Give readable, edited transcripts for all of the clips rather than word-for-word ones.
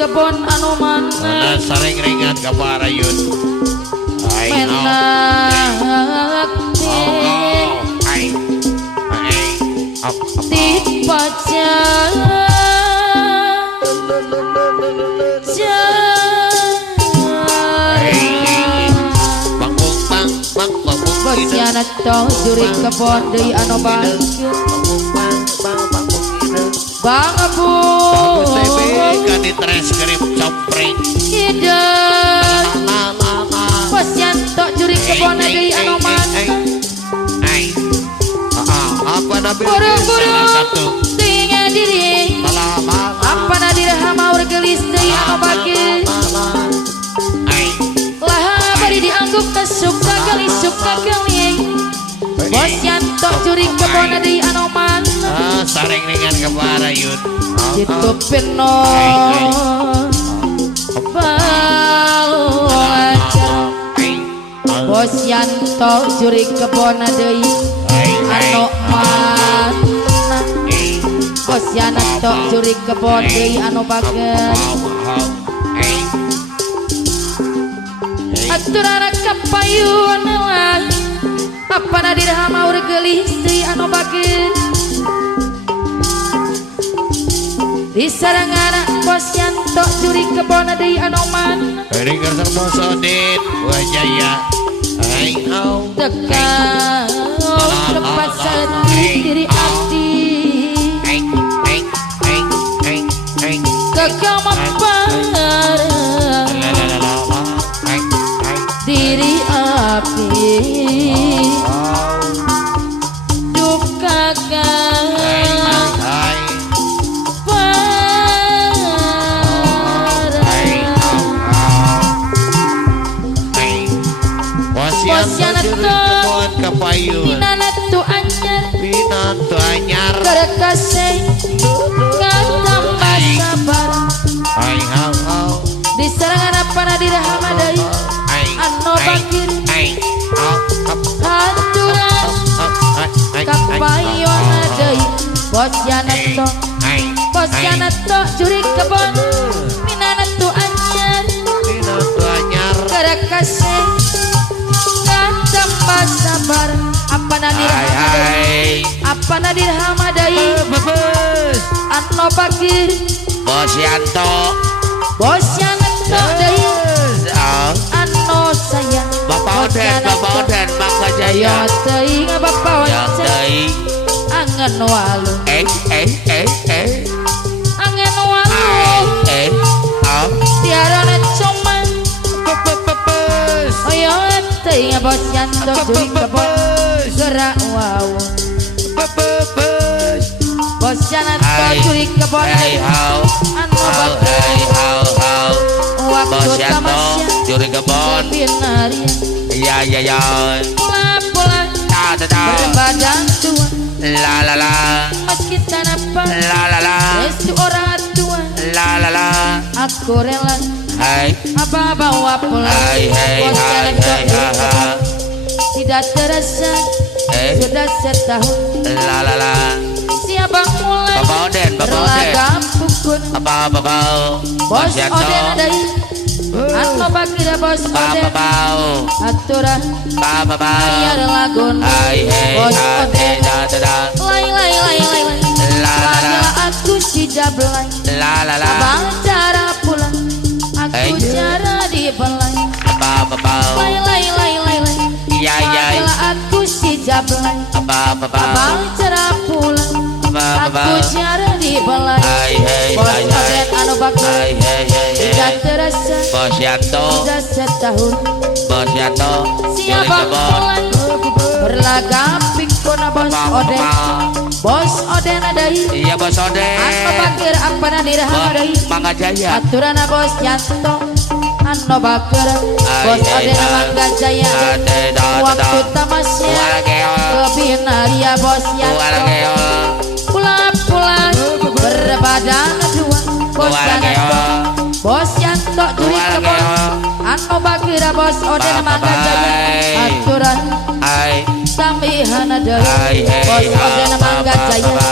kebon anu mana sering ringan ke Parayun menak di pacar Bosiana toh juri kebon deui anu bangkeun Bang Abu kan di transkrip compreng hideung Bosiana juri kebon deui anu mana apa nabi buru-buru tinggal diri apa nadir hamaur gelis deui anu bageun bari diangguk suka kali Bos Yanto curi kebon deui anu mana sareng ringan ke Parayun Jitu pino balajar Bos Yanto curi kebon deui anu mana Bos Yanto curi kebon deui anu bageun aturana kapayun lah apa nadir hamaur gelis deui anu bageun di sarangana Bos Yanto curi kebon deui anu mana ringan Bos Odin wajaya dekat lepas diri abdi gagal mampar diri api duka Bosiana tuh pinanatu anyar kerekase ngatambah sabar di serangan apa nadir hamadai anu bagir hancuran kapayon deui Bosiana tuh curi kebon pinanatu anyar kerekase tambah sabar apa nadir hamadai anu bagir Bosiana deui anu sayang Bapak Oden mangga jaya teuing Bapak Oden angen walu angen walu tiarana cuman oyo teuing Bos Yanto curi kebon gerak wow Bos Yanto curi kebon anu bageun waktu tamasya curi kebon iya pulang berbadan tua meski tanpa restu orang tua aku rela apa bawa pulang Bos Yanto tidak terasa sudah setahun siapa mulai berlagak pukul Bos Oden deui anu bagir Bos Oden aturan biar lagun Bos Oden lai aku si jablay abang cara pulang aku cara dibelai lai aku si jablay abang cara pulang aku cara dibelai Bos Oden anu bagir tidak terasa Bos Yanto sudah setahun siapa mulai berlagak pikun Bos Oden deui iya Bos Oden anu bagir apa nadir hamadai mangga jaya aturana Bos Yanto anu bagir Bos Oden mangga jaya waktu tamasya kebinaria Bos Yanto pulang berbadan dua Bos Yanto curi kebon anu bagir Bos Oden mangga jaya aturan sambihan deui Bos Oden mangga jaya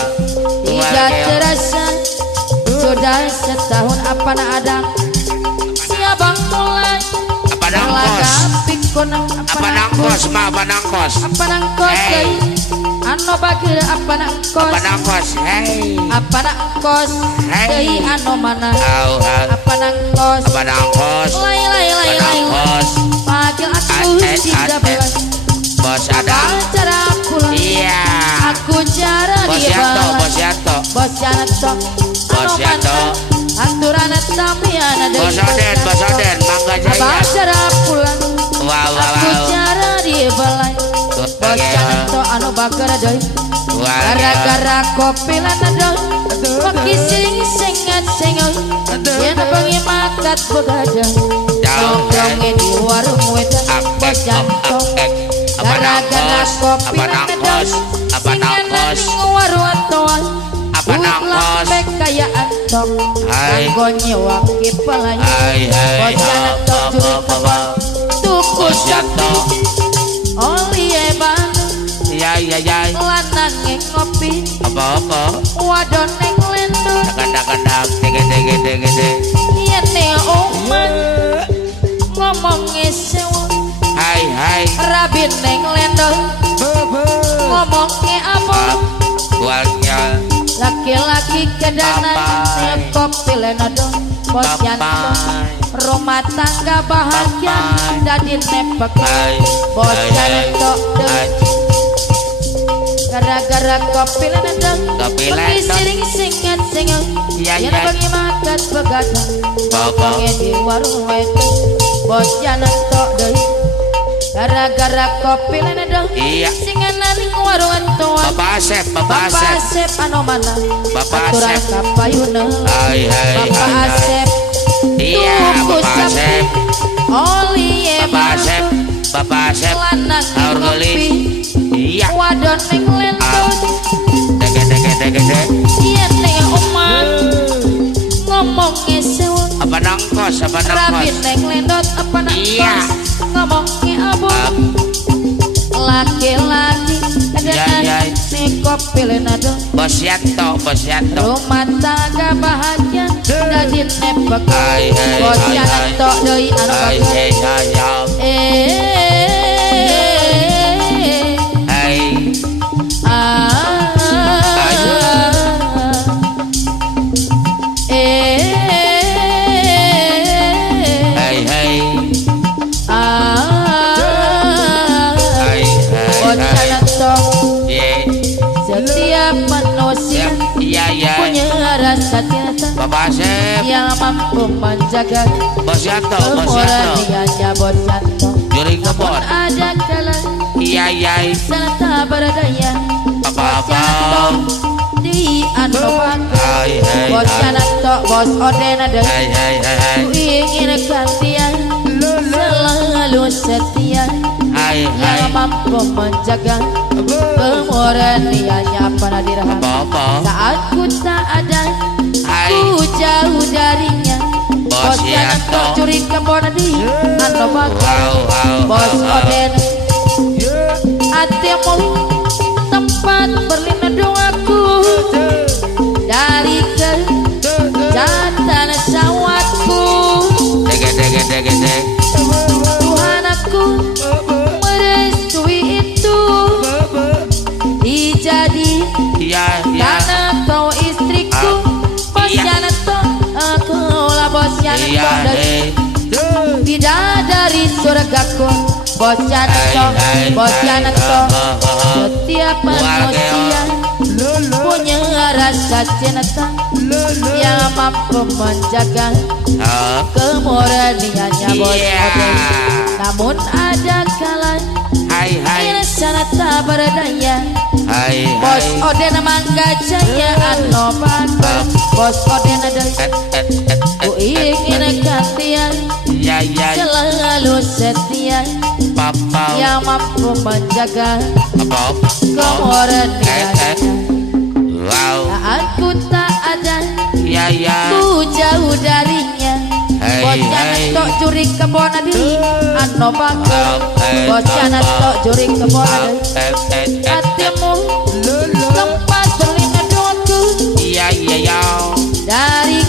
tidak terasa sudah setahun apa nak ada siabang mulai Apa nangkos? pikun Apa nangkos? Ma apa nangkos? apa nangkos Hey. anu bagir apa nangkos Apa nangkos? Hey. apa nangkos Hey. deui anu mana Au au. apa nangkos Apa nangkos? lai Apa nangkos? panggil aku tidak belas Bos Adam. cara pulang Iya. aku cara Bos dia Yanto, balas Bos Yanto. bos Yanto Bos Yanto. aturan tamiana Bos Oden, Bos Oden, Mangga abang Jaya. cara pulang Wow, wow, aku wow. cara dia balai bos Yanto anu bakar deui Wow. gara-gara kopi lan deui Maki sing-singat singol yen bengi makat begadang nongkrongnya di warung wedang bos Yanto Apa gara-gara nangkos? kopi Apa lan nangkos? Apa nangkos? warung toan Apa nangkos? kaya antong Hai. kanggo nyewa kepelai Hai hai. bos Yanto juri kebon tuku Bos Yanto. oli eban Ya ya ya. lanang ngopi Apa-apa? wadon neng lendur Kadang-kadang gede-gede. yen ne oman ngomongnya sewa Hai hai. rabin neng lendur ngomongnya apa Buatnya laki-laki kedanan Papai. kopi lenado bos Yanto papai. rumah tangga bahagia Papai. dadi nepek Hai. bos Hai, hai. Yanto Hai. gara-gara kopi lenado Kopi pergi lenado. sering singat singat Iya, yen iya. bengi makan begadang Bapak. Nongkrongnya di warung wedang bos Yanto deui gara-gara kopi lenado Iya. singanan ning warung tuan Bapak Asep, Bapak Bapak Asep. Asep anu mana Bapak aturan Asep. kapayuna Hai hai. Bapak hai, hai. Asep Iya, tuku Bapak sapi, Asep. oli Bapak Asep. Bapak Asep. lanang Aur ngopi gelis. Iya. wadon ning lentur Dege-dege. yen ning omah ngomongnya sewa Apa nangkos? Apa rabin nangkos? neng lendot apa nak Iya. ngomongnya apa laki-laki Iya, ada iya. nih kopi lenado Bos Yanto, Bos Yanto. rumah tangga bahagia dadi nepek Hai hai. bos hai, hai. Yanto deui anu Hai bakal hai hai. Hai. Hai hai. Hai bos hai. Yanto Iya. setiap manusia Iya iya. punya rasa cinta Bapak Asep. yang mampu menjaga Bos Yanto, Bos Yanto. kemurniannya bos Yanto Juri namun kebon. ada kala Iya iya. serta berdaya bos Apa-apa. Yanto di anu bakal Hai hai. bos hai. Yanto bos Oden ada Hai hai hai. ku ingin kalian selalu setia Hai hai. yang mampu menjaga kemurniannya pada diraham Apa-apa. saat ku tak ada Hai. ku jauh darinya Bos bos Yanto Yanto. curi kebon di anu bakal Wow wow. bos wow, wow. Oden hatimu tempat berlindung aku dari kejahatan sawatku Dege. Tuhan aku merestui itu dijadi Iya iya. karena kau istriku bos Iya. Yanto aku lah bos Iya Yanto hei. bidadari surgaku bos Yanto Hai hai. bos hai. Yanto Oh. setiap manusia punya rasa cinta yang mampu menjaga Oh. kemurniannya bos Iya. Oden namun ada kala Hai hai. sana tak berdaya Hai bos hai. Oden mangga jaya anu bakal bos Oden ada ku ingin kalian Ya ya. selalu setia Papa. yang mampu menjaga Apa? kemurniannya Wow. saat ku tak ada Ya ya. ku jauh darinya Hai, bos hai. Yanto curi kebon di anu bakal Hai, bos Yanto curi kebon di Eh. hatimu tempat berlindung aku Iya iya ya. dari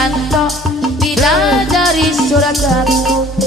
Yanto bidadari Surakarta